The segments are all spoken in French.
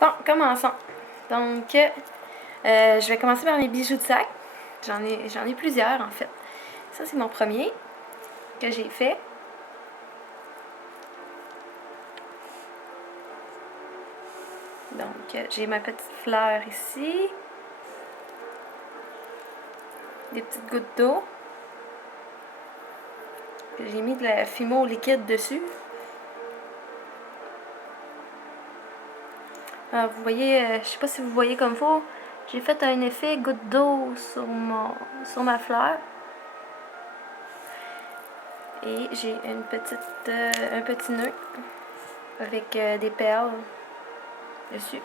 Bon, commençons. Donc, je vais commencer par mes bijoux de sac. J'en ai plusieurs, en fait. Ça, c'est mon premier que j'ai fait. Donc, j'ai ma petite fleur ici. Des petites gouttes d'eau. J'ai mis de la fimo liquide dessus. Alors, vous voyez, je sais pas si vous voyez comme faut. J'ai fait un effet goutte d'eau sur ma fleur. Et j'ai un petit nœud avec des perles dessus.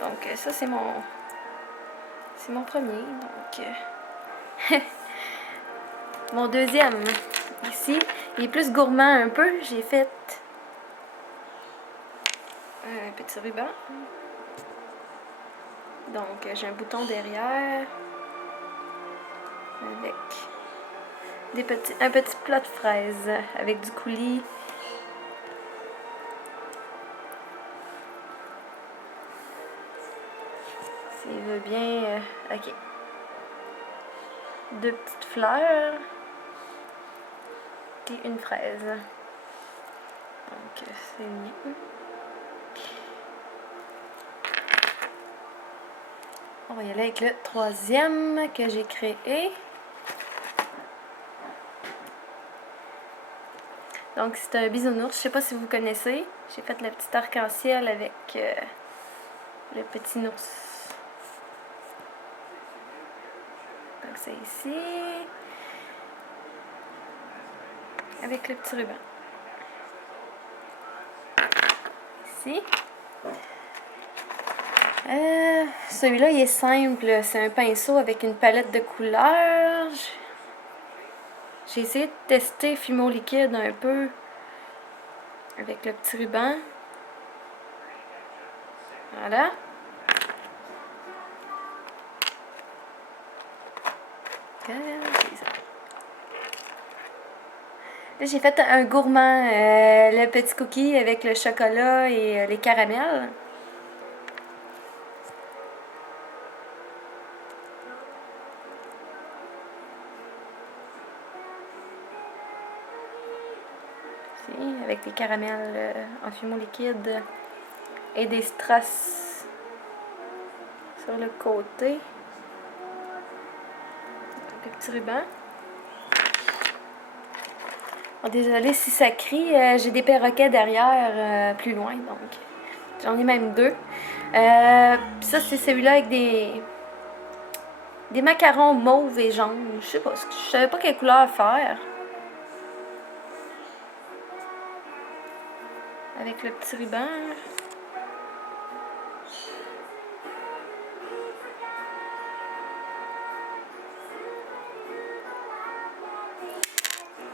Donc ça c'est mon premier. Donc mon deuxième ici, il est plus gourmand un peu. J'ai fait un petit ruban. Donc j'ai un bouton derrière avec un petit plat de fraises avec du coulis. S'il veut bien, ok. Deux petites fleurs et une fraise. Donc c'est mieux. On va y aller avec le troisième que j'ai créé. Donc c'est un bisounours, je sais pas si vous connaissez. J'ai fait le petit arc-en-ciel avec le petit ours. Donc c'est ici. Avec le petit ruban. Ici. Celui-là, il est simple. C'est un pinceau avec une palette de couleurs. J'ai essayé de tester fimo liquide un peu avec le petit ruban. Voilà. Là, j'ai fait un gourmand, le petit cookie avec le chocolat et les caramels. Avec des caramels en fumant liquide et des strass sur le côté. Le petit ruban. Oh, désolée si ça crie, j'ai des perroquets derrière, plus loin, donc j'en ai même deux. Ça, c'est celui-là avec des macarons mauve et jaune. Je sais pas, je savais pas quelle couleur faire. Avec le petit ruban.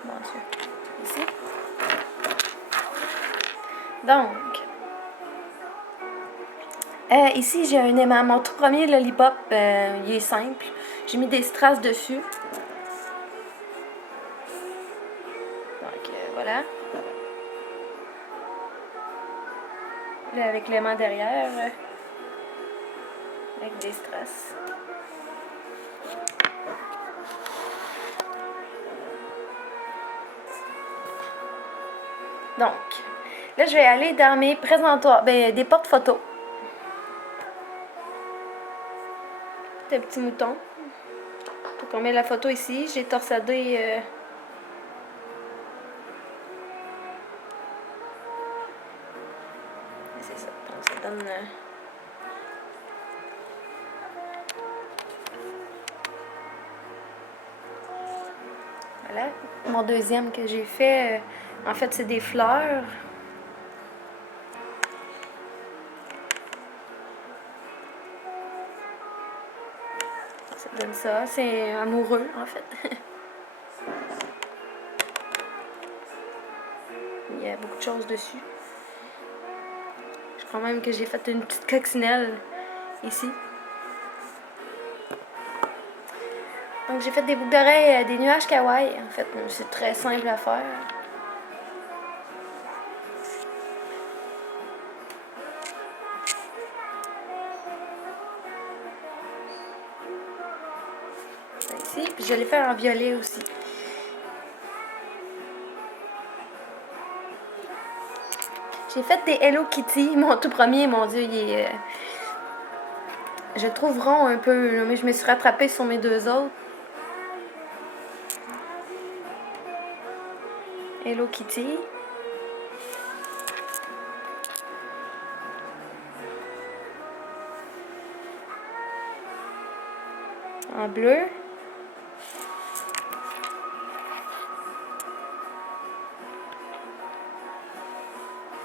Bon, ici. Donc, ici j'ai un aimant. Mon tout premier lollipop, il est simple. J'ai mis des strass dessus. Donc, voilà. Là, avec l'aimant derrière. Avec des strass. Donc, là, je vais aller dans mes présentoirs, des porte-photos. Un petit mouton. Donc, on met la photo ici. J'ai torsadé. C'est ça. Donc, ça donne. Voilà. Mon deuxième que j'ai fait, en fait, c'est des fleurs. Ça donne ça. C'est amoureux, en fait. Il y a beaucoup de choses dessus. Je crois même que j'ai fait une petite coccinelle ici. Donc j'ai fait des boucles d'oreilles, des nuages kawaii. En fait, c'est très simple à faire. Puis je l'ai fait en violet aussi. J'ai fait des Hello Kitty. Mon tout premier, mon Dieu, il est... je le trouve rond un peu, là, mais je me suis rattrapée sur mes deux autres. Hello Kitty. En bleu.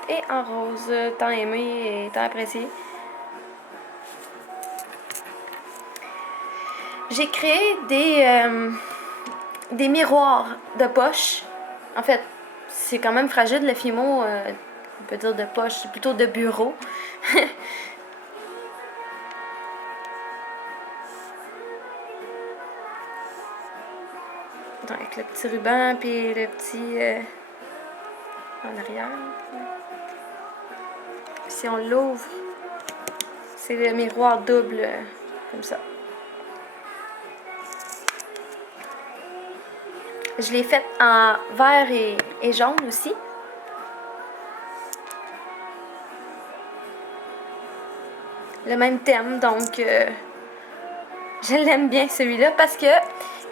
Et en rose, tant aimé et tant apprécié. J'ai créé des miroirs de poche. En fait, c'est quand même fragile le Fimo, on peut dire de poche, c'est plutôt de bureau. Avec le petit ruban puis le petit en arrière. Si on l'ouvre, c'est le miroir double comme ça. Je l'ai fait en vert et jaune aussi. Le même thème, donc je l'aime bien celui-là parce que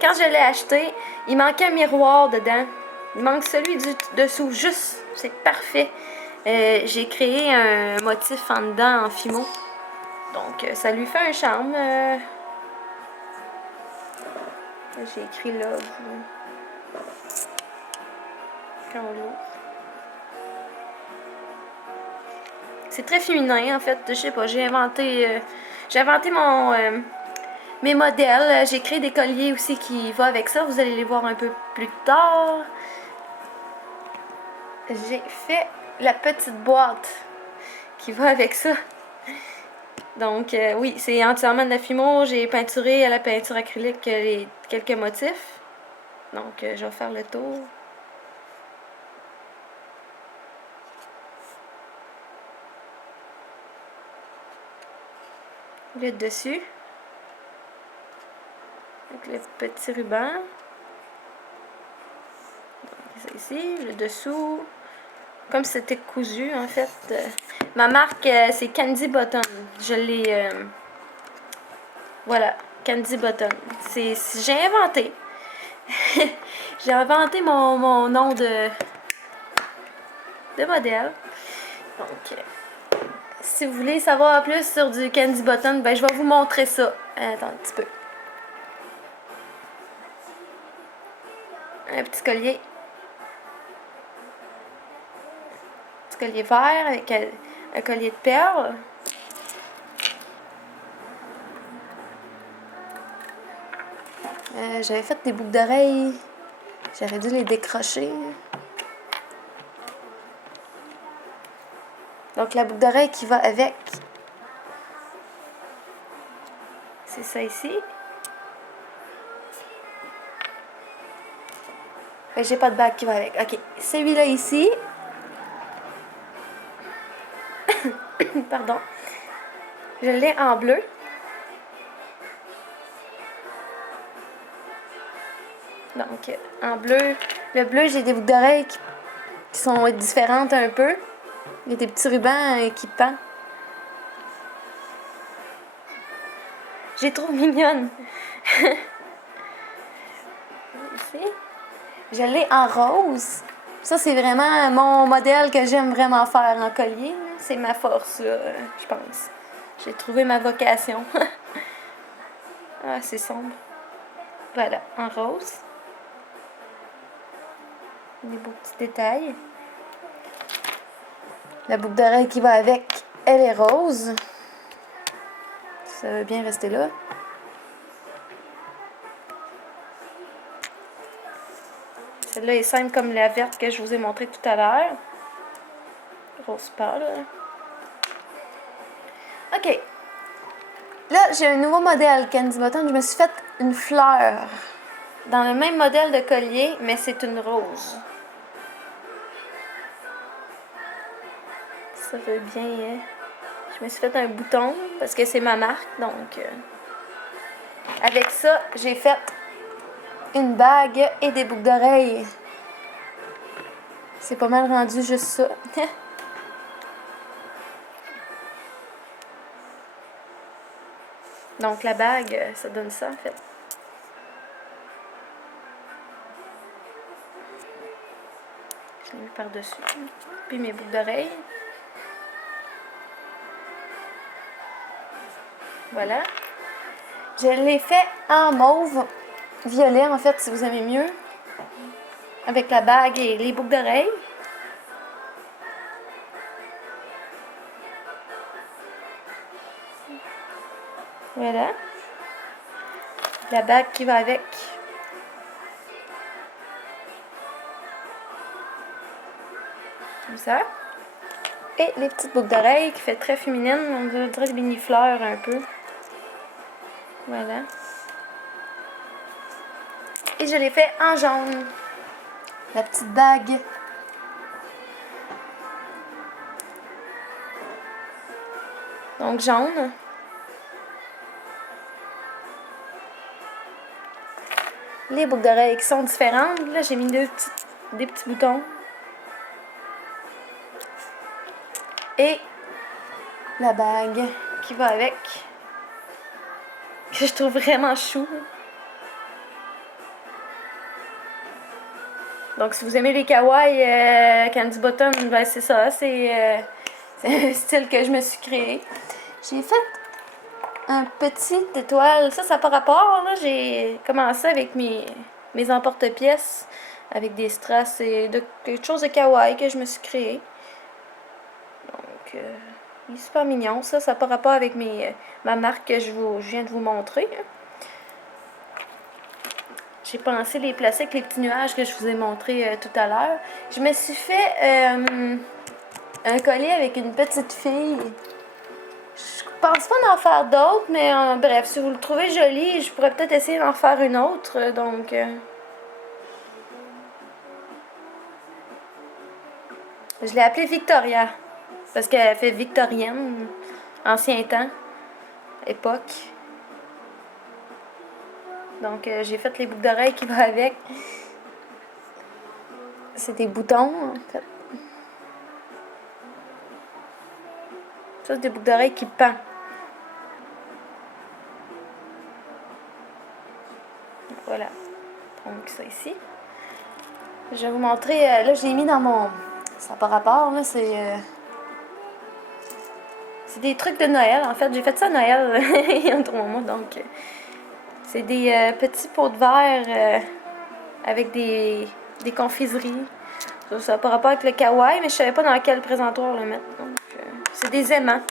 quand je l'ai acheté, il manquait un miroir dedans. Il manque celui du dessous, juste, c'est parfait. J'ai créé un motif en dedans en Fimo. Donc ça lui fait un charme. J'ai écrit là. Quand on l'ouvre. C'est très féminin en fait, je sais pas, j'ai inventé mes modèles, j'ai créé des colliers aussi qui vont avec ça, vous allez les voir un peu plus tard. J'ai fait la petite boîte qui va avec ça. Donc oui, c'est entièrement de la Fimo, j'ai peinturé à la peinture acrylique quelques motifs. Donc je vais faire le tour. Le dessus, avec le petit ruban. Donc, ça ici, le dessous, comme c'était cousu en fait. Ma marque, c'est Candy Button. Je l'ai... voilà, Candy Button. J'ai inventé. J'ai inventé mon nom de modèle. Donc... si vous voulez savoir plus sur du Candy Button, ben je vais vous montrer ça. Attends un petit peu. Un petit collier. Un petit collier vert avec un collier de perles. J'avais fait des boucles d'oreilles. J'aurais dû les décrocher. Donc la boucle d'oreille qui va avec, c'est ça ici. J'ai pas de bague qui va avec. Ok, celui-là ici. Pardon. Je l'ai en bleu. Donc en bleu. Le bleu, j'ai des boucles d'oreilles qui sont différentes un peu. Il y a des petits rubans qui pendent. J'ai trop mignonne. Ici. Je l'ai en rose. Ça, c'est vraiment mon modèle que j'aime vraiment faire en collier. C'est ma force, là, je pense. J'ai trouvé ma vocation. Ah, c'est sombre. Voilà, en rose. Des beaux petits détails. La boucle d'oreille qui va avec, elle est rose. Ça va bien rester là. Celle-là est simple comme la verte que je vous ai montrée tout à l'heure. Rose pâle. Ok. Là, j'ai un nouveau modèle Candy Button. Je me suis fait une fleur. Dans le même modèle de collier, mais c'est une rose. Ça fait bien. Hein? Je me suis fait un bouton parce que c'est ma marque. Donc, avec ça, j'ai fait une bague et des boucles d'oreilles. C'est pas mal rendu juste ça. Donc la bague, ça donne ça en fait. Je l'ai mis par-dessus. Puis mes boucles d'oreilles. Voilà. Je l'ai fait en mauve, violet en fait, si vous aimez mieux. Avec la bague et les boucles d'oreilles. Voilà. La bague qui va avec. Comme ça. Et les petites boucles d'oreilles qui fait très féminine. On dirait des mini-fleurs un peu. Voilà. Et je l'ai fait en jaune. La petite bague. Donc jaune. Les boucles d'oreilles qui sont différentes. Là, j'ai mis des petits boutons. Et la bague qui va avec. Que je trouve vraiment chou. Donc, si vous aimez les kawaii, Candy Bottom, ben c'est ça. C'est un style que je me suis créé. J'ai fait un petit étoile. Ça n'a pas rapport. Là. J'ai commencé avec mes emporte-pièces. Avec des strass et quelque chose de kawaii que je me suis créé. Donc, il est super mignon. Ça n'a pas rapport avec ma marque que je viens de vous montrer. J'ai pensé les placer avec les petits nuages que je vous ai montrés tout à l'heure. Je me suis fait un collier avec une petite fille. Je pense pas d'en faire d'autres, mais bref, si vous le trouvez joli, je pourrais peut-être essayer d'en faire une autre. Donc, je l'ai appelée Victoria. Parce qu'elle fait victorienne, ancien temps, époque. Donc, j'ai fait les boucles d'oreilles qui vont avec. C'est des boutons, en fait. Ça, c'est des boucles d'oreilles qui pendent. Voilà. Donc, ça ici. Je vais vous montrer. Là, je l'ai mis dans mon... Ça n'a pas rapport, là. C'est des trucs de Noël, en fait. J'ai fait ça à Noël il y a 3 mois, donc... c'est des petits pots de verre avec des confiseries. Ça n'a pas rapport avec le kawaii, mais je savais pas dans quel présentoir le mettre. Donc, c'est des aimants.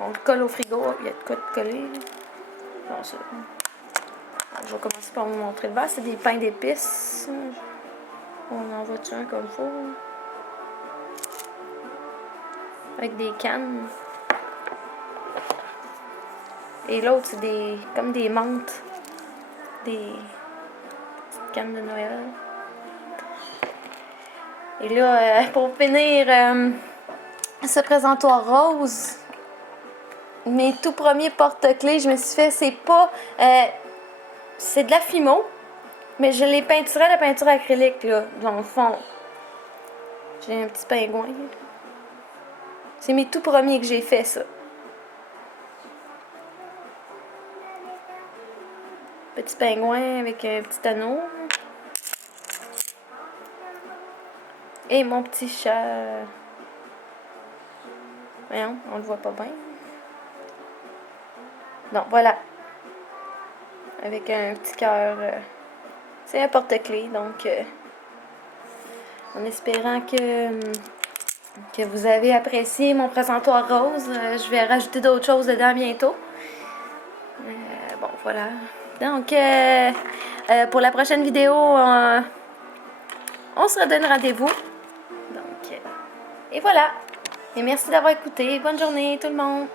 On le colle au frigo. Il y a de quoi de coller. Bon, ça... Je vais commencer par vous montrer le verre. C'est des pains d'épices. On en voit-tu un comme il faut? Avec des cannes. Et l'autre, c'est comme des menthes. Des petites cannes de Noël. Et là, pour finir ce présentoir rose, mes tout premiers porte-clés, je me suis fait, c'est pas... c'est de la Fimo, mais je l'ai peinturé à la peinture acrylique, là, dans le fond. J'ai un petit pingouin. C'est mes tout premiers que j'ai fait, ça. Petit pingouin avec un petit anneau. Et mon petit chat. Voyons, on le voit pas bien. Donc, voilà. Avec un petit cœur. C'est un porte-clés, donc... en espérant que vous avez apprécié mon présentoir rose. Je vais rajouter d'autres choses dedans bientôt. Bon, voilà. Donc, pour la prochaine vidéo, on se redonne rendez-vous. Donc, et voilà. Et merci d'avoir écouté. Bonne journée tout le monde.